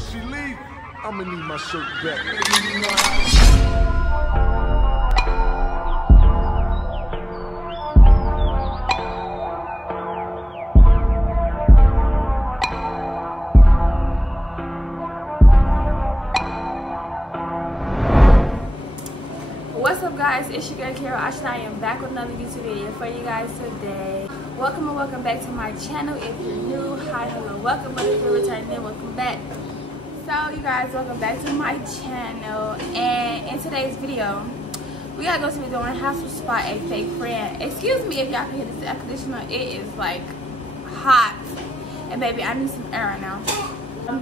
Once she leave, I'ma need my shirt back. What's up, guys? It's your girl Carol Ashton. I am back with another YouTube video for you guys today. Welcome and welcome back to my channel. If you're new, hi, hello, welcome. But if you're returning, welcome back. So you guys, welcome back to my channel. And in today's video, we are going to be doing how to spot a fake friend. Excuse me if y'all can hear this air conditioner. It is like hot, and baby, I need some air right now.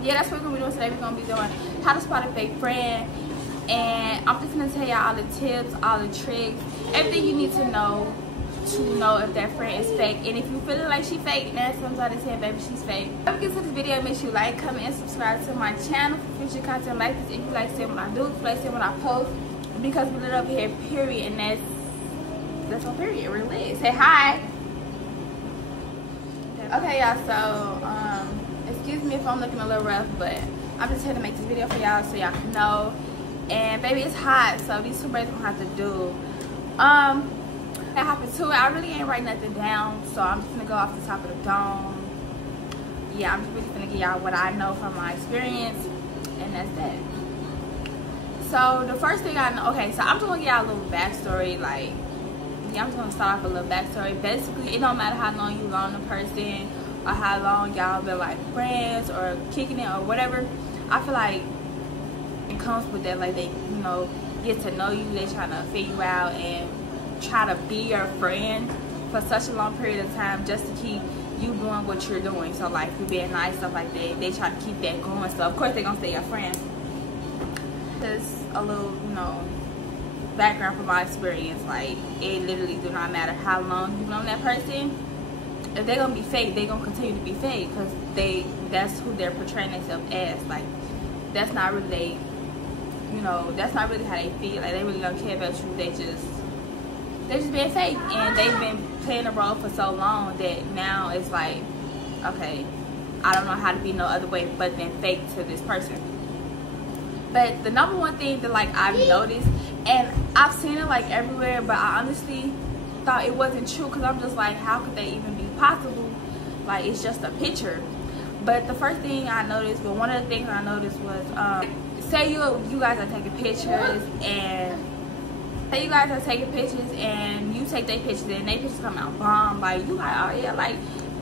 Yeah, that's what we're gonna be doing today. We're gonna be doing how to spot a fake friend. And I'm just gonna tell y'all all the tips, all the tricks, everything you need to know if that friend is fake. And if you feeling like she fake, 9 times out of 10, baby, she's fake. If you get to this video, make sure you like, comment, and subscribe to my channel for future content like this. If you like seeing what I do, if you like seeing what I post, because we live over here, period, and that's on period. It really is. Say hi. Okay, y'all. So excuse me if I'm looking a little rough, but I'm just here to make this video for y'all so y'all can know. And baby, it's hot, so these 2 braids I'm gonna have to do. I hop into it. I really ain't write nothing down, so I'm just gonna go off the top of the dome. Yeah, I'm just really gonna give y'all what I know from my experience, and that's that. So the first thing I know, okay, so I'm just gonna give y'all a little backstory. Like, yeah, I'm just gonna start off with a little backstory. Basically, it don't matter how long you known a person or how long y'all been like friends or kicking it or whatever. I feel like it comes with that, like, they, you know, get to know you, they trying to figure you out and try to be your friend for such a long period of time just to keep you doing what you're doing. So like, you being nice, stuff like that, they try to keep that going. So of course they're gonna stay your friend. Just a little, you know, background from my experience. Like, it literally do not matter how long you've known that person. If they're gonna be fake, they're gonna continue to be fake, because that's who they're portraying themselves as. Like, that's not really they, you know, that's not really how they feel. Like, they really don't care about you. They're just being fake, and they've been playing a role for so long that now it's like, okay, I don't know how to be no other way but than fake to this person. But the number one thing that, like, I've noticed, and I've seen it like everywhere, but I honestly thought it wasn't true, because I'm just like, how could they even be possible? Like, it's just a picture. But the first thing I noticed, well, one of the things I noticed was, say you guys are taking pictures, and say you guys are taking pictures and you take their pictures and their pictures come out bomb. Like, you like, oh yeah, like,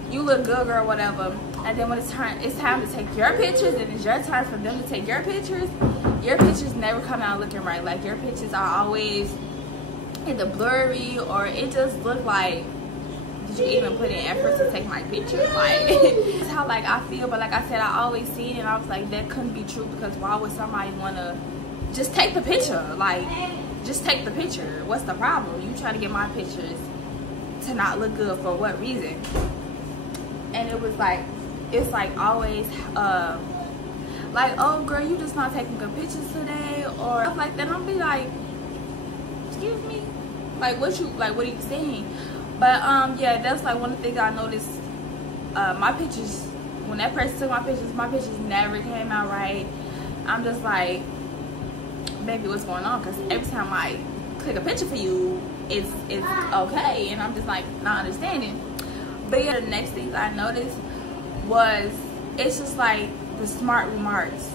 you look good, girl, whatever. And then when it's time to take your pictures, and it's your turn for them to take your pictures never come out looking right. Like, your pictures are always either blurry, or it just look like, did you even put in effort to take my picture? Like, it's how, like, I feel. But like I said, I always see it, and I was like, that couldn't be true, because why would somebody want to just take the picture? Like, just take the picture. What's the problem? You trying to get my pictures to not look good for what reason? And it was like, it's like always like, oh girl, you just not taking good pictures today, or stuff like that. And I'll be like, excuse me, like, what are you saying? But yeah, that's like one of the things I noticed. My pictures, when that person took my pictures never came out right. I'm just like, baby, what's going on? Because every time I click a picture for you, it's okay, and I'm just like not understanding. But yeah, the next thing I noticed was, it's just like the smart remarks.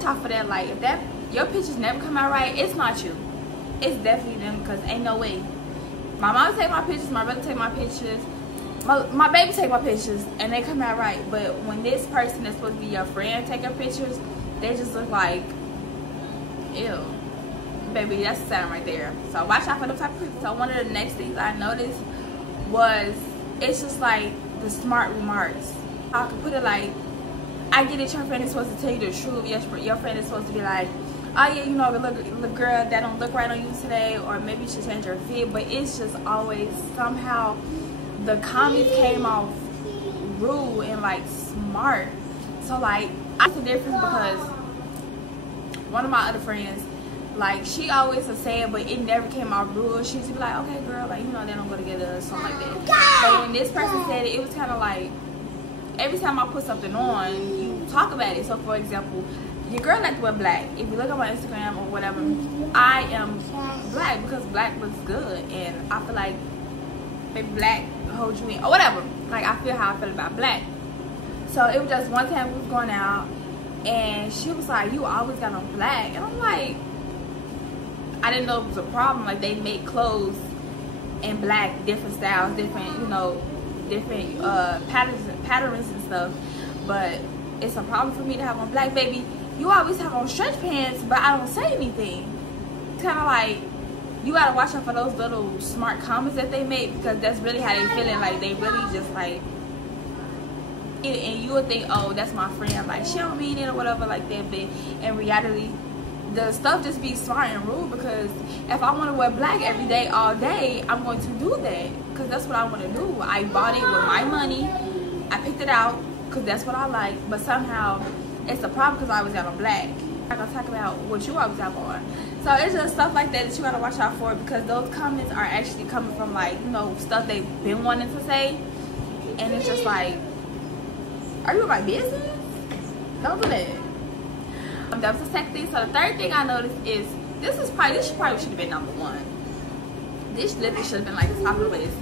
Top of that, like, if that your pictures never come out right, it's not you. It's definitely them, because ain't no way. My mom take my pictures, my brother take my pictures, my baby take my pictures, and they come out right. But when this person that's supposed to be your friend take your pictures, they just look like, ew, baby, that's a sign right there. So watch out for the type of people. So one of the next things I noticed was, it's just like the smart remarks. I could put it like, I get it, your friend is supposed to tell you the truth. Your friend is supposed to be like, oh yeah, you know, look girl, that don't look right on you today, or maybe you should change your fit. But it's just always somehow the comments came off rude and like smart. So like, that's the difference, because one of my other friends, like, she always would say it, but it never came out rude. She used to be like, okay girl, like, you know, they don't go together or something like that. But when this person said it, it was kind of like, every time I put something on, you talk about it. So for example, your girl like to wear black. If you look at my Instagram or whatever, I am black because black looks good, and I feel like maybe black holds you in or whatever. Like I feel how I feel about black. So it was just one time we was going out, and she was like, "You always got on black," and I'm like, I didn't know it was a problem. Like they make clothes in black, different styles, different, you know, different patterns and stuff. But it's a problem for me to have on black, baby. You always have on stretch pants, but I don't say anything. It's kind of like you gotta watch out for those little smart comments that they make, because that's really how they feeling. Like they really just like, and you would think, oh, that's my friend, like she don't mean it or whatever like that. But in reality, the stuff just be smart and rude, because if I want to wear black every day, all day, I'm going to do that because that's what I want to do. I bought it with my money. I picked it out because that's what I like. But somehow it's a problem because I always got on black. I'm going to talk about what you always have on. So it's just stuff like that you got to watch out for, because those comments are actually coming from, like, you know, stuff they've been wanting to say. And it's just like, are you in my business? Don't do that. That was the second thing. So the third thing I noticed is this probably should have been number one. This literally should have been like the top of the list.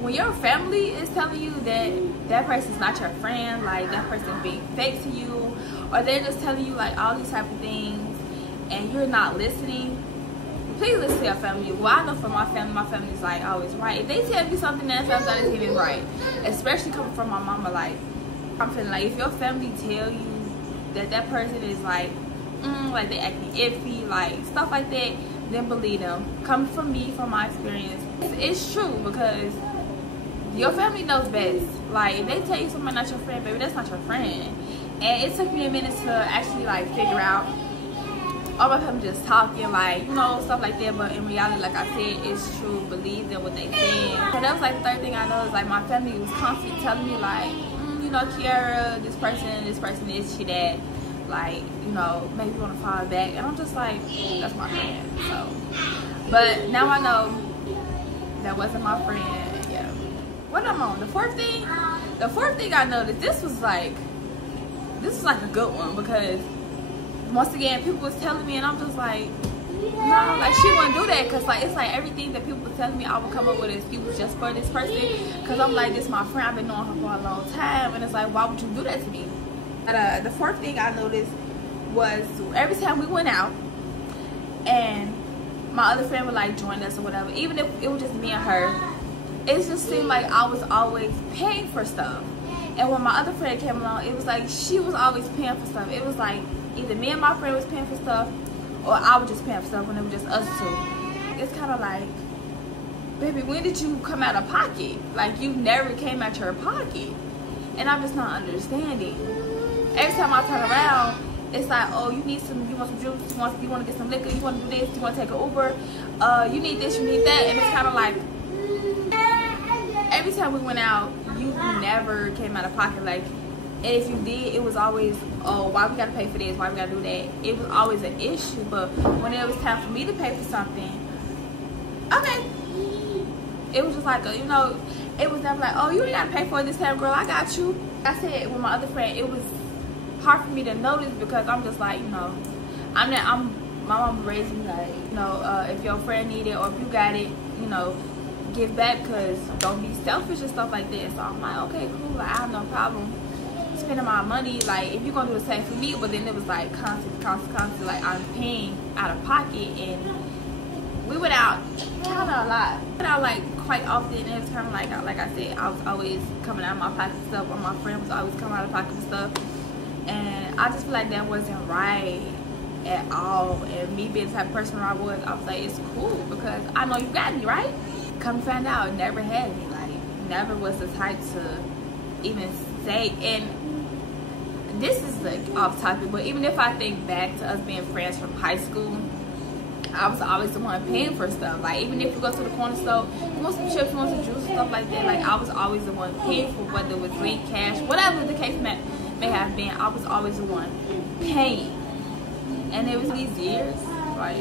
When your family is telling you that that person's not your friend, like that person being fake to you, or they're just telling you like all these type of things and you're not listening, please listen to your family. Well, I know for my family's like always right. If they tell me something that isn't even right, especially coming from my mama, like I'm feeling like if your family tell you that person is like they acting iffy, like stuff like that, then believe them. Coming from me, from my experience, it's true, because your family knows best. Like if they tell you something not your friend, baby, that's not your friend. And it took me a minute to actually like figure out. All my family just talking, like, you know, stuff like that, but in reality, like I said, it's true. Believe them what they saying. So that was like the third thing I noticed. Like my family was constantly telling me like, you know, Kiara, this person is she that, like, you know, maybe you want to fall back. And I'm just like, that's my friend. So, but now I know that wasn't my friend. Yeah. What am I on? The fourth thing I noticed, this was like a good one, because once again, people was telling me, and I'm just like, no, like she wouldn't do that, because like it's like everything that people were telling me, I would come up with an excuse just for this person, because I'm like, this is my friend, I've been knowing her for a long time, and it's like, why would you do that to me? The fourth thing I noticed was every time we went out and my other friend would like join us or whatever, even if it was just me and her, it just seemed like I was always paying for stuff. And when my other friend came along, it was like she was always paying for stuff. It was like either me and my friend was paying for stuff, or I was just paying for stuff when it was just us two. It's kind of like, baby, when did you come out of pocket? Like, you never came out your pocket. And I'm just not understanding. Every time I turn around, it's like, oh, you want some juice, you want to get some liquor, you want to do this, you want to take an Uber, you need this, you need that. And it's kind of like, every time we went out, you never came out of pocket. Like, and if you did, it was always, oh, why we gotta pay for this, why we gotta do that. It was always an issue. But when it was time for me to pay for something, okay, it was just like, you know, it was never like, oh, you ain't gotta pay for it this time, girl, I got you. I said with my other friend, it was hard for me to notice, because I'm just like, you know, my mom raised me like, you know, if your friend need it or if you got it, you know, give back, because don't be selfish and stuff like that. So I'm like, okay, cool, I have no problem spending my money, like if you're gonna do the same for me. But then it was like constant, like I'm paying out of pocket. And we went out kind of a lot, went out like quite often, and it was kind of like I said, I was always coming out of my pocket and stuff, or my friend was always coming out of pocket and stuff, and I just feel like that wasn't right at all. And me being the type of person I was like, it's cool because I know you got me, right? Come find out, never had me, like never was the type to even say. And this is like off topic, but even if I think back to us being friends from high school, I was always the one paying for stuff. Like even if you go to the corner store, you want some chips, you want some juice, stuff like that, like I was always the one paying for, whether it was rent, cash, whatever the case may have been, I was always the one paying. And it was these years, like,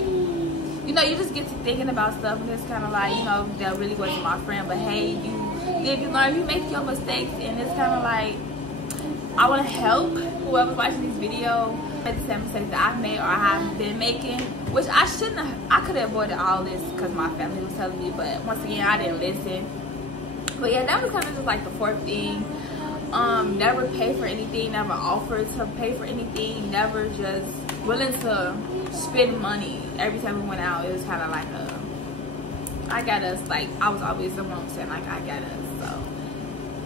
you know, you just get to thinking about stuff, and it's kind of like, you know, that really wasn't my friend, but hey, you live, you learn, you make your mistakes. And it's kind of like, I want to help whoever's watching this video with the same mistakes that I've made or I have been making, which I shouldn't have. I could have avoided all this because my family was telling me, but once again, I didn't listen. But yeah, that was kind of just like the fourth thing. Never pay for anything, never offered to pay for anything, never just willing to spend money every time we went out. It was kind of like I got us, like I was always the one saying like I got us. So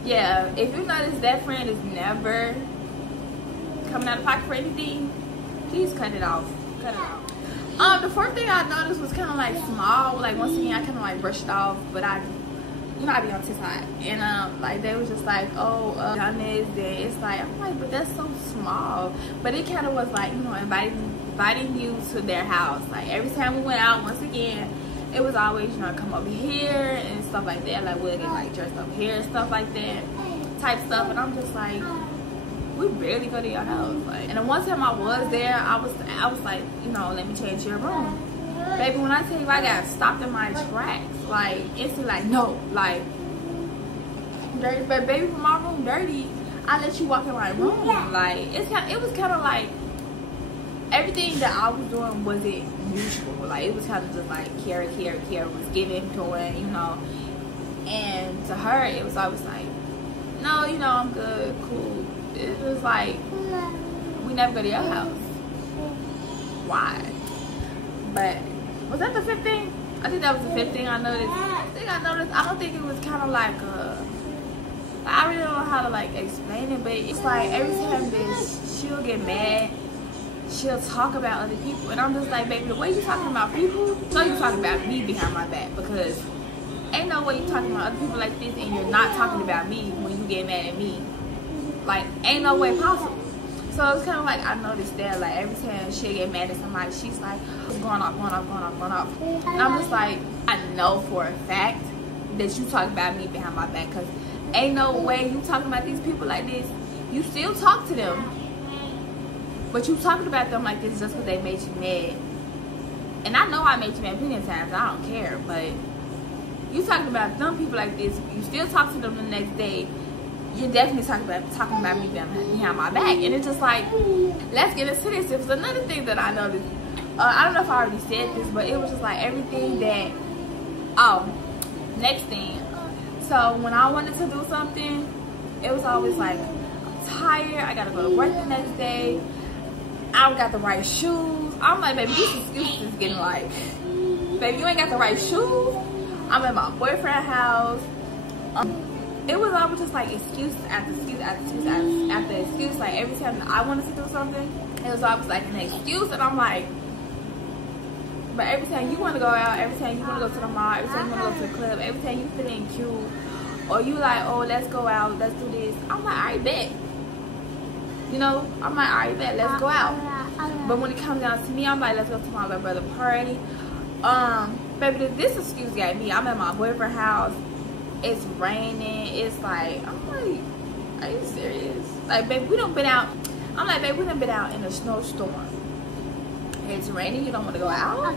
yeah, if you notice that friend is never coming out of pocket for anything, please cut it off. Cut it off. The fourth thing I noticed was kind of like small. Like once again, I kind of like brushed it off, but I be on TikTok, and like they was just like, oh, done this, then it's like, I'm like, but that's so small. But it kind of was like, you know, inviting you to their house. Like every time we went out, once again, it was always, you know, come over here and stuff like that. Like we'll get like dressed up here and stuff like that, type stuff. And I'm just like, we barely go to your house. Like, and the one time I was there, I was like, you know, let me change your room. Baby, when I tell you I got stopped in my tracks, like instantly, like no, like dirty, but baby, from my room dirty, I let you walk in my room. Like it was kind of like everything that I was doing wasn't mutual. Like it was kind of just like Kiara was giving to it, you know. And to her, it was always like, no, you know, I'm good, cool. It was like we never go to your house. Why? But was that the fifth thing? I think that was the fifth thing I noticed. I don't think it was kind of like I really don't know how to like explain it, but it's like every time she'll get mad, she'll talk about other people, and I'm just like, baby, the way you talking about people, no, you talking about me behind my back, because ain't no way you talking about other people like this and you're not talking about me when you get mad at me. Like ain't no way possible. So it's kind of like I noticed that, like every time she'll get mad at somebody, she's like, it's going off. And I'm just like, I know for a fact that you talk about me behind my back, because ain't no way you talking about these people like this. You still talk to them, but you talking about them like this just because they made you mad. And I know I made you mad plenty of times, I don't care, but you talking about them people like this, you still talk to them the next day. You're definitely talking about me behind my back. And it's just like, let's get into this. It was another thing that I noticed. I don't know if I already said this, but it was just like everything that, next thing. So when I wanted to do something, it was always like, I'm tired, I gotta go to work the next day, I don't got the right shoes. I'm like, baby, this excuse is getting like, baby, you ain't got the right shoes. I'm at my boyfriend's house. It was always just like excuse after excuse after excuse after excuse. Like every time that I wanted to do something, it was always like an excuse, and I'm like, but every time you want to go out, every time you want to go to the mall, every time you want to go to the club, every time you feeling cute, or you like, oh, let's go out, let's do this. I'm like, alright, bet. You know, I'm like, alright, bet, let's go out. But when it comes down to me, I'm like, let's go to my little brother party. Baby, this excuse got me. I'm at my boyfriend's house. It's raining. It's like, I'm like, are you serious? Like, babe, we done been out. I'm like, babe, we done been out in a snowstorm. It's raining. You don't want to go out?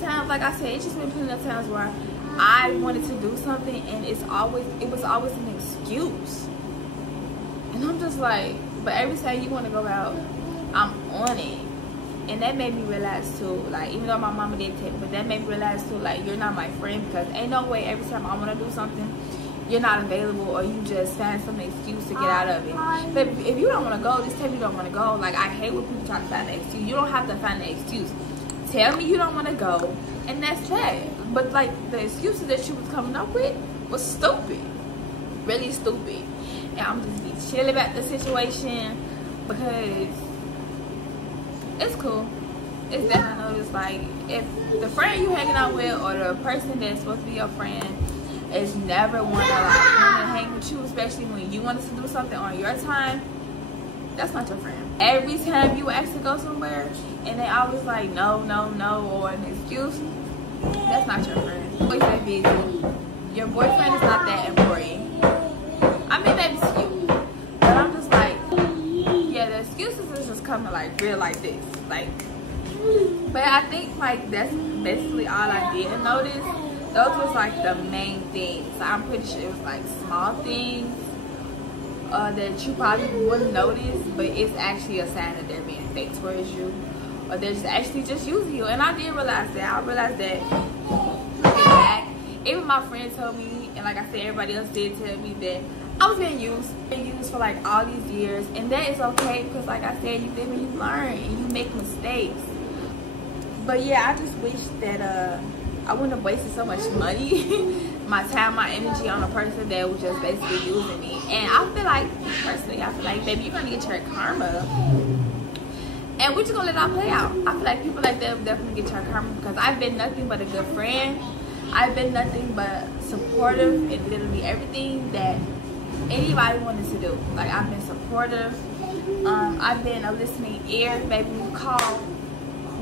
Times, like I said, it's just been plenty of times where I wanted to do something, and it was always an excuse. And I'm just like, but every time you want to go out, I'm on it. And that made me realize too, like, even though my mama did take me, but that made me realize too, like, you're not my friend, because ain't no way every time I want to do something, you're not available, or you just find some excuse to get out of it. But if you don't want to go, just tell me you don't want to go. Like, I hate when people try to find an excuse. You don't have to find an excuse. Tell me you don't want to go, and that's that. But, like, the excuses that she was coming up with was stupid. Really stupid. And I'm just be chill about the situation, because it's cool. It's that I noticed, like, if the friend you hanging out with or the person that's supposed to be your friend is never want to hang with you, especially when you want us to do something on your time, that's not your friend. Every time you ask to go somewhere and they always like no, or an excuse, that's not your friend. Boyfriend busy. Your boyfriend is not that important. I mean, maybe to you, but I'm just like, yeah, the excuses is just coming like real like this, like. But I think like that's basically all I did notice. Those was like the main things. So I'm pretty sure it was like small things that you probably wouldn't notice, but it's actually a sign that they're being fake towards you, or they're just actually just using you. And I did realize that. I realized that looking back. Even my friend told me, and like I said, everybody else did tell me that I was being used for like all these years, and that is okay because, like I said, you live and you learn and you make mistakes. But yeah, I just wish that I wouldn't have wasted so much money, my time, my energy on a person that was just basically using me. And I feel like, personally, I feel like, baby, you're gonna get your karma, and we're just gonna let it all play out. I feel like people like that will definitely get your karma because I've been nothing but a good friend. I've been nothing but supportive in literally everything that anybody wanted to do. Like, I've been supportive. I've been a listening ear. Baby, you call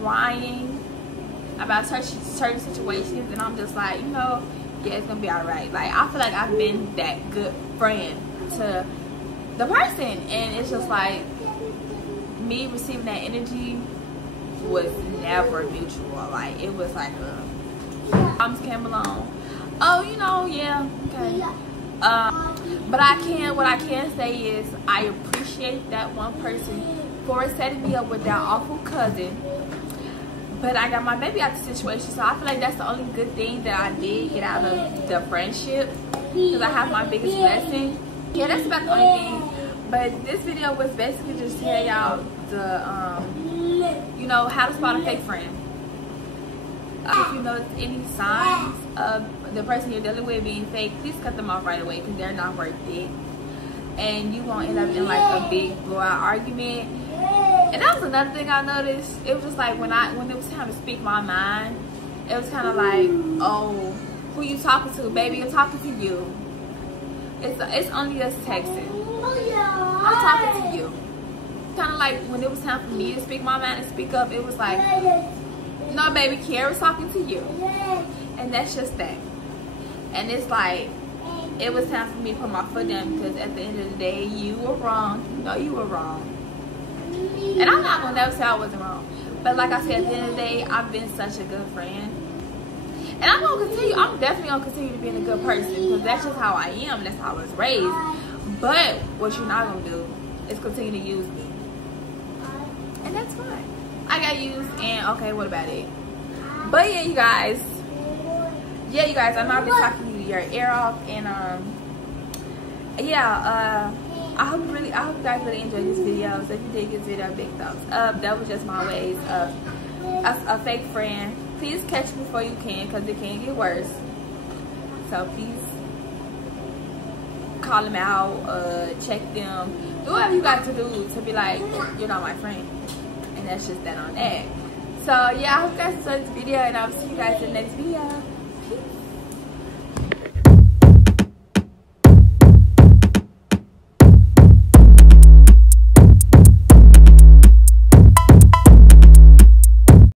crying about certain situations, and I'm just like, you know, yeah, it's gonna be all right. Like, I feel like I've been that good friend to the person, and it's just like me receiving that energy was never mutual. Like, it was like problems came along. Oh, you know, yeah, okay. But what I can say is I appreciate that one person for setting me up with that awful cousin. But I got my baby out of the situation, so I feel like that's the only good thing that I did get out of the friendship, because I have my biggest blessing. Yeah, that's about the only thing. But this video was basically just tell y'all the you know, how to spot a fake friend. If you notice any signs of the person you're dealing with being fake, please cut them off right away because they're not worth it. And you won't end up in like a big blowout argument. And that was another thing I noticed. It was just like when it was time to speak my mind, it was kind of like, oh, who you talking to, baby? I'm talking to you. It's only us texting. I'm talking to you. Kind of like when it was time for me to speak my mind and speak up, it was like, no, baby, Kiara's talking to you. And that's just that. And it's like, it was time for me to put my foot down because at the end of the day, you were wrong. You know you were wrong. And I'm not going to never say I wasn't wrong. But like I said, at the end of the day, I've been such a good friend. And I'm going to continue. I'm definitely going to continue to being a good person because that's just how I am. That's how I was raised. But what you're not going to do is continue to use me. And that's fine. I got used, and okay, what about it? But yeah, you guys, I know I've been talking your ear off, and yeah, I hope you guys really enjoyed this video. So if you did, give this video a big thumbs up. That was just my ways of a fake friend. Please catch me before you can, because it can get worse. So please call them out, check them, do whatever you got to do to be like, you're not my friend. And that's just that on that. So yeah, I hope you guys enjoyed this video, and I'll see you guys in the next video. Peace.